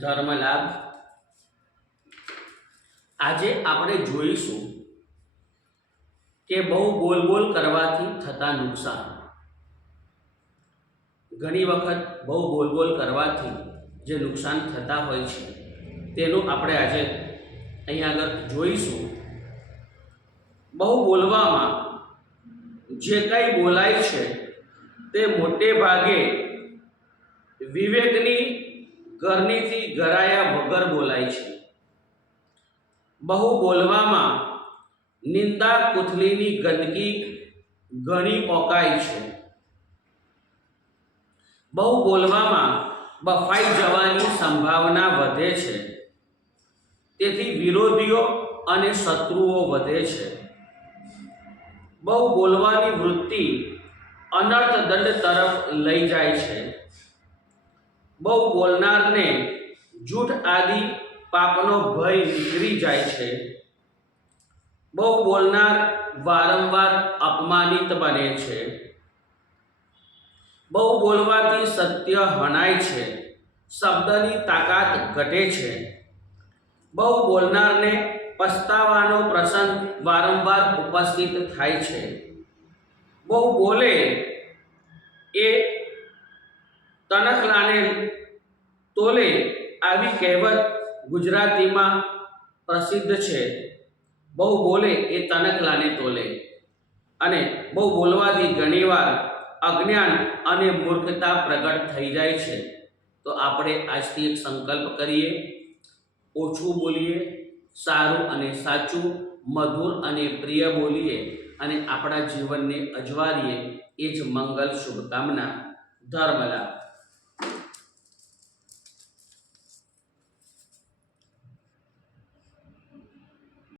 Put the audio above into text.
ધર્મ લાભ. આજે આપણે જોઈશું કે બહુ બોલ બોલ કરવાથી થતા નુકસાન. ઘણી વખત બહુ બોલ બોલ કરવાથી જે નુકસાન થતા હોય છે તેનું આપણે આજે અહીંયા આગળ જોઈશું. બહુ બોલવામાં જે કંઈ બોલાય છે તે મોટે ભાગે વિવેકની ગરનીથી ગરાયા વગર બોલાય છે. બહુ બોલવામાં નિંદા કુથલીની ગંદકી ઘણી પોકાય છે. બહુ બોલવામાં બફાઈ જવાની સંભાવના વધે છે. તેથી વિરોધીઓ અને શત્રુઓ વધે છે. બહુ બોલવાની વૃત્તિ અનર્થ દંડ તરફ લઈ જાય છે. બહુ બોલનારને જૂઠ આદિ પાપનો ભય નીકળી જાય છે. બહુ બોલનાર વારંવાર અપમાનિત બને છે. બહુ બોલવાથી સત્ય હણાય છે. શબ્દની તાકાત ઘટે છે. બહુ બોલનારને પસ્તાવાનો પ્રસંગ વારંવાર ઉપસ્થિત થાય છે. બહુ બોલે એ તનખલાને તોલે આવી કહેવત ગુજરાતીમાં પ્રસિદ્ધ છે. બહુ બોલે એ તનખલાને તોલે. અને બહુ બોલવાથી ઘણીવાર અજ્ઞાન અને મૂર્ખતા પ્રગટ થઈ જાય છે. તો આપણે આજથી એક સંકલ્પ કરીએ, ઓછું બોલીએ, સારું અને સાચું, મધુર અને પ્રિય બોલીએ અને આપણા જીવનને અજવાળીએ. એ જ મંગલ શુભકામના. ધર્મ લાભ.